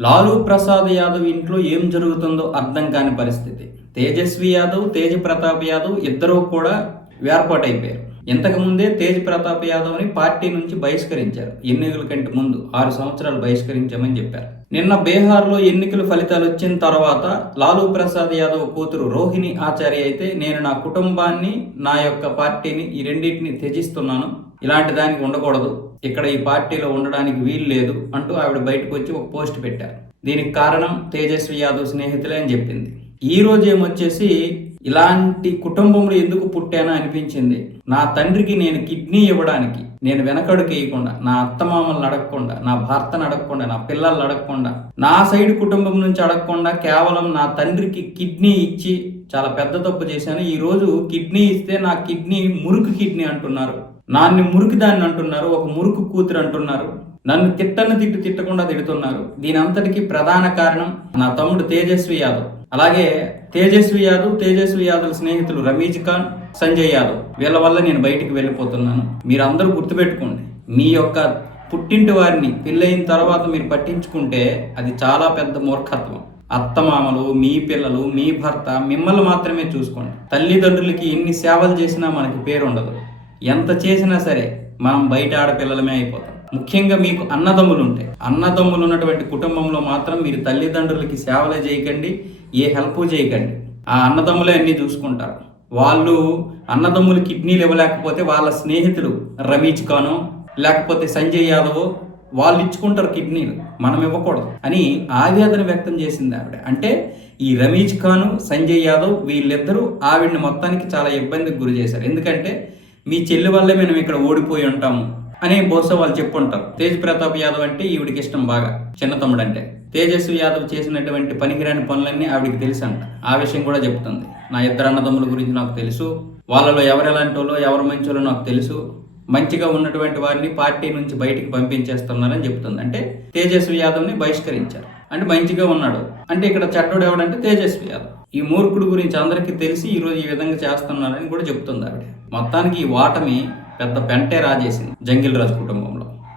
లాలూ ప్రసాద్ యాదవ్ ఇంట్లో ఏం జరుగుతుందో అర్థం కాని పరిస్థితి. తేజస్వి యాదవ్ తేజ్ ప్రతాప్ యాదవ్ ఇద్దరూ కూడా వేర్పాటైపోయారు. ఇంతకు ముందే తేజ్ ప్రతాప్ యాదవ్ని పార్టీ నుంచి బహిష్కరించారు. ఎన్నికల కంటే ముందు ఆరు సంవత్సరాలు బహిష్కరించామని చెప్పారు. నిన్న బీహార్లో ఎన్నికల ఫలితాలు వచ్చిన తర్వాత లాలూ ప్రసాద్ యాదవ్ కూతురు రోహిణి ఆచార్య అయితే నేను నా కుటుంబాన్ని నా యొక్క పార్టీని ఈ రెండింటిని త్యజిస్తున్నాను. ఇలాంటి దానికి ఉండకూడదు. ఇక్కడ ఈ పార్టీలో ఉండడానికి వీలు లేదు అంటూ ఆవిడ బయటకు వచ్చి ఒక పోస్ట్ పెట్టారు. దీనికి కారణం తేజస్వి యాదవ్ స్నేహితులే అని చెప్పింది. ఈ రోజు ఏమొచ్చేసి ఇలాంటి కుటుంబంలో ఎందుకు పుట్టానో అనిపించింది. నా తండ్రికి నేను కిడ్నీ ఇవ్వడానికి నేను వెనకడుకు వేయకుండా నా అత్తమామల్ని అడగకుండా నా భర్తను అడగకుండా నా పిల్లల్ని అడగకుండా నా సైడ్ కుటుంబం నుంచి అడగకుండా కేవలం నా తండ్రికి కిడ్నీ ఇచ్చి చాలా పెద్ద తప్పు చేశాను. ఈరోజు కిడ్నీ ఇస్తే నా కిడ్నీ మురుకు కిడ్నీ అంటున్నారు. నాన్ని మురికి దాన్ని అంటున్నారు ఒక మురుకు కూతురు అంటున్నారు. నన్ను తిట్టను తిట్టు తిట్టకుండా తిడుతున్నారు. దీని అంతటికి ప్రధాన కారణం నా తమ్ముడు తేజస్వి యాదవ్. అలాగే తేజస్వి యాదవ్ తేజస్వి యాదవ్ స్నేహితులు రమీజ్ ఖాన్ సంజయ్ యాదవ్. వీళ్ళ వల్ల నేను బయటికి వెళ్ళిపోతున్నాను. మీరు అందరూ గుర్తుపెట్టుకోండి మీ యొక్క పుట్టింటి వారిని పెళ్ళయిన తర్వాత మీరు పట్టించుకుంటే అది చాలా పెద్ద మూర్ఖత్వం. అత్తమామలు మీ పిల్లలు మీ భర్త మిమ్మల్ని మాత్రమే చూసుకోండి. తల్లిదండ్రులకి ఎన్ని సేవలు చేసినా మనకి పేరు ఉండదు ఎంత చేసినా సరే మనం బయట ఆడపిల్లలమే అయిపోతాం. ముఖ్యంగా మీకు అన్నదమ్ములు ఉంటాయి అన్నదమ్ములు ఉన్నటువంటి కుటుంబంలో మాత్రం మీరు తల్లిదండ్రులకి సేవలు చేయకండి ఏ హెల్ప్ చేయకండి. ఆ అన్నదమ్ములే అన్నీ చూసుకుంటారు. వాళ్ళు అన్నదమ్ములు కిడ్నీలు ఇవ్వలేకపోతే వాళ్ళ స్నేహితులు రమీజ్ ఖాను లేకపోతే సంజయ్ యాదవ్ వాళ్ళు ఇచ్చుకుంటారు కిడ్నీలు. మనం ఇవ్వకూడదు. అని ఆవేదన వ్యక్తం చేసింది ఆవిడ. అంటే ఈ రమీజ్ ఖాను సంజయ్ యాదవ్ వీళ్ళిద్దరూ ఆవిడని మొత్తానికి చాలా ఇబ్బందికి గురి చేశారు. ఎందుకంటే మీ చెల్లి వల్లే మేము ఇక్కడ ఓడిపోయి ఉంటాము అని బహుశా వాళ్ళు చెప్పుంటారు. తేజ్ ప్రతాప్ యాదవ్ అంటే ఈవిడికి ఇష్టం బాగా చిన్న తమ్ముడు అంటే తేజస్వి యాదవ్ చేసినటువంటి పనికిరాని పనులన్నీ ఆవిడికి తెలుసు అంట ఆ విషయం కూడా చెప్తుంది. నా ఇద్దరు అన్నదమ్ముల గురించి నాకు తెలుసు. వాళ్ళలో ఎవరు ఎలాంటి వాళ్ళు ఎవరు మంచోళ్ళో నాకు తెలుసు. మంచిగా ఉన్నటువంటి వారిని పార్టీ నుంచి బయటికి పంపించేస్తున్నారని చెప్తుంది. అంటే తేజస్వి యాదవ్ని బహిష్కరించారు. అంటే మంచిగా ఉన్నాడు. అంటే ఇక్కడ చెడ్డోడు ఎవడంటే తేజస్వి యాదవ్ ఈ మూర్ఖుడు గురించి అందరికీ తెలిసి ఈరోజు ఈ విధంగా చేస్తున్నారని కూడా చెప్తుంది ఆవిడ. మొత్తానికి ఈ ఓటమి పెద్ద పెంటే రాజేసింది జంగిల్ రాజు కుటుంబంలో.